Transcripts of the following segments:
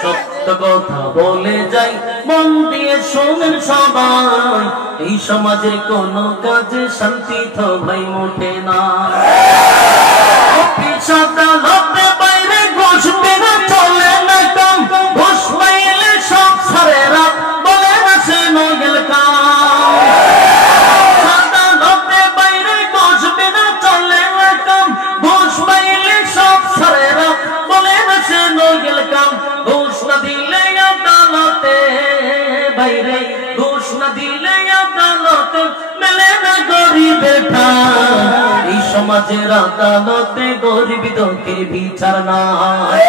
সত্য কথা বলে যাই, মন দিয়ে শোনেন সবাই, এই সমাজের কোন কাজে শান্তি তো ভাই মোটে না। অফিস আদালতে বাইরে ঘুষ বিনা চলে না কাম, ঘুষ পাইলে সব সারেরা বলে না সে নগেল কাম। আদালতে বাইরে ঘুষ বিনা চলে না কাম, ঘুষ পাইলে সব সারেরা বলে না সে নগেল কাম। ঘুষ না দিলে আদালতে বাইরে, ঘুষ না দিলে আদালতে মেলে না গরিবের ঠাঁই। এই সমাজের আদালতে গরিব দুঃখীর বিচার নাই,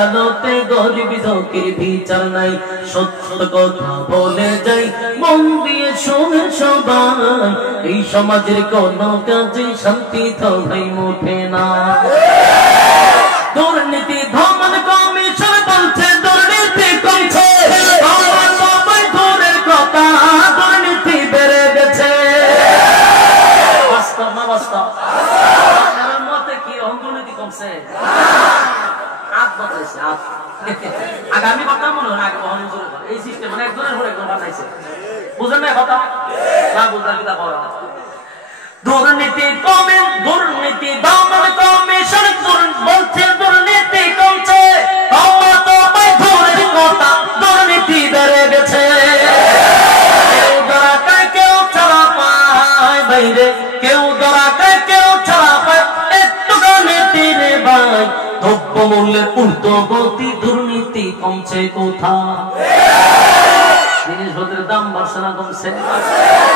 আদালতে গরিব দুঃখীর বিচার নাই। সত্য কথা বলে যাই, মন দিয়ে শোনে সবাই, এই সমাজের কোন কাজে শান্তি তো ভাই মোটে না। দুর্নীতি দমন কমিশন বলছে দুর্নীতি কমছে, সবাই দূরের কথা, দুর্নীতি বেড়ে গেছে। বাস্তব না বাস্তব? আপনার মতে কি দুর্নীতি কমছে? আগামী কথা মনে হয় আগে বহন এই সিস্টেম মানে একজনের পর একজন বানাইছে, বুঝেন না কথা না? বুঝলাম কি তা দুর্নীতি কমে, দুর্নীতি দমন কমিশন বলছে দুর্নীতি কমছে, দুর্নীতি বেড়ে গেছে। কেউ ধরা খায় কেউ ছাড়া পায় বাইরে, কেউ ধরা খায় কেউ ছাড়া পায়, একটু দুর্নীতি রে ভাই। দ্রব্য মূল্যের ঊর্ধ্বগতি, দুর্নীতি কমছে কোথায়? জিনিসপত্রের দাম বাড়ছে না কমছে?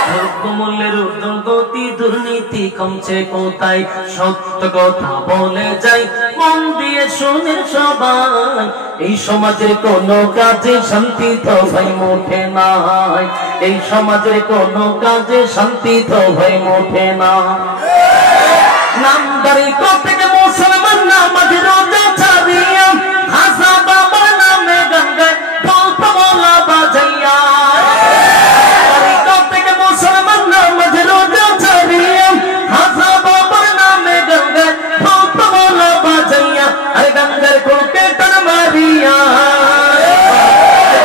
দ্রব্য মূল্যের ঊর্ধ্বগতি, দুর্নীতি কমছে কোথায়? সত্য কথা বলে যাই, মন দিয়ে শুনে সবাই, এই সমাজের কোন কাজে শান্তি তো ভাই মোটে নাই, এই সমাজের কোন কাজে শান্তি তো ভাই মোটে না। নামদারি করতে মুসলমান নামাজ রোজা ছাড়িয়া, হাসা বাবার নামে গঙ্গায় বলতো বলা বাজাইয়া। মুসলমান নামাজ রোজা ছাড়িয়া, হাসা বাবার নামে গঙ্গায় বলতো বলা বাজাইয়া। আরে গঙ্গার কোলকে টান মারিয়া,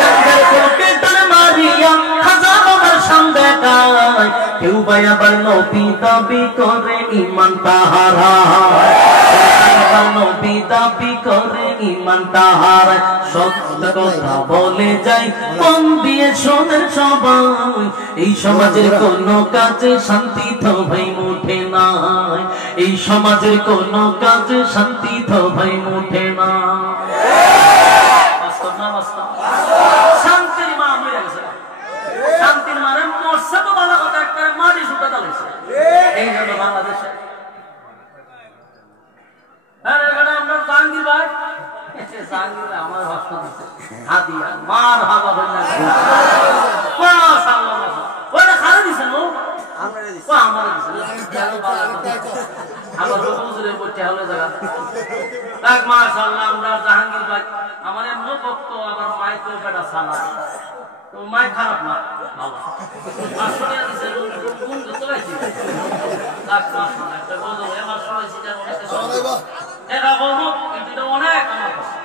গঙ্গার কোলকে টান মারিয়া, হাসা বাবার সামনে গায়। কেউ ভাই আবার নবী দাবি করে ইমান তাহারা, নবী দাবি করে ইমান তাহারা। সত্য কথা বলে যাই, মন দিয়ে শোনেন সবাই, এই সমাজের কোন কাজে শান্তি তো ভাই মোটে নাই, এই সমাজের কোন কাজে শান্তি তো ভাই মোটে না। বাস্তব না বাস্তব? শান্তির মা হয়ে গেছে, শান্তির মানে মরছে তো ভালো কথা, একটা মাটি সুতা দাঁড়িয়েছে এই জন্য বাংলাদেশে। জাহাঙ্গীর ভাই, জাহাঙ্গীর ভাই আমার হস্ত দিচ্ছে হাদিয়া, মার হাবা হয়ে না ওটা খারে দিছে নো আমার দিছে, আমার হুজুরের পড়তে হলো জায়গা। দেখ মাশাআল্লাহ, আমরা জাহাঙ্গীর ভাই আমার এমন ভক্ত, আবার মাইকেও বেটা সালা, তো মাই খারাপ না ভালো আসলে দিছে কোন তো গাইছি। দেখ মাশাআল্লাহ, একটা গজল আমার শুনেছি, এটা অনেক এটা বলবো, এটা অনেক আমার কাছে।